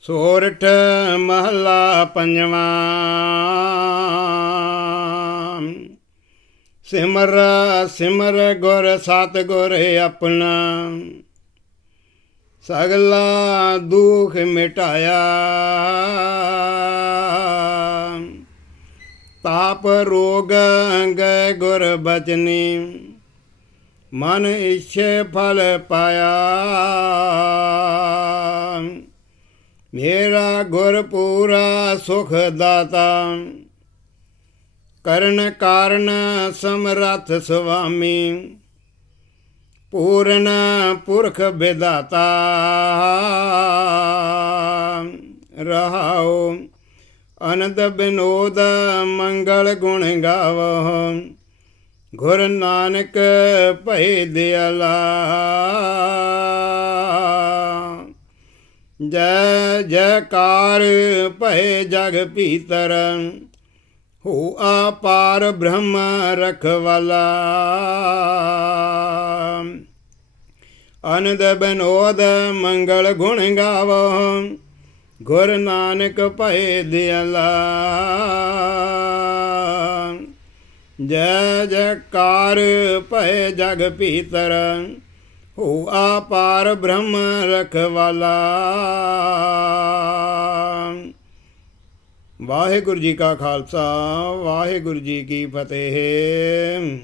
ਸੋਰਠ ਮਹਲਾ ਪੰਜਵਾਂ। ਸਿਮਰ ਸਿਮਰ ਗੁਰ ਸਤ ਗੁਰ ਆਪਣਾ। ਸਗਲਾ ਦੁਖ ਮਿਟਾਇਆ। ਤਾਪ ਰੋਗ ਗਏ ਗੁਰ ਬਚਨੀ। ਮਨ ਇਛੇ ਫਲ ਪਾਇਆ। ਮੇਰਾ ਗੁਰ ਪੂਰਾ ਸੁਖ ਦਾਤਾ। ਕਰਨ ਕਾਰਨ ਸਮਰਥ ਸੁਆਮੀ। ਪੂਰਨ ਪੁਰਖ ਵਿਦਾਤਾ ਰਹਾਉ, ਅਨੰਦ ਬਿਨੋਦ ਮੰਗਲ ਗੁਣ ਗਾਵੋ। ਗੁਰ ਨਾਨਕ ਭੈ ਦਿਆਲਾ। ਜੈ ਜੈਕਾਰ ਭੈ ਜਗ ਭੀਤਰ, ਹੋ ਆਪਾਰ ਬ੍ਰਹਮ ਰਖਵਾਲਾ। ਅਨੰਦ ਬਨੋਦ ਮੰਗਲ ਗੁਣ ਗਾਵੋ, ਗੁਰ ਨਾਨਕ ਭੈ ਦਿਆਲਾ। ਜੈ ਜੈਕਾਰ ਭੈ ਜਗ ਭੀਤਰ ਹੋ ਆਪਾਰ ਬ੍ਰਹਮ ਰਖਵਾਲਾ। ਵਾਹਿਗੁਰੂ ਜੀ ਕਾ ਖਾਲਸਾ ਵਾਹਿਗੁਰੂ ਜੀ ਕੀ ਫਤਿਹ।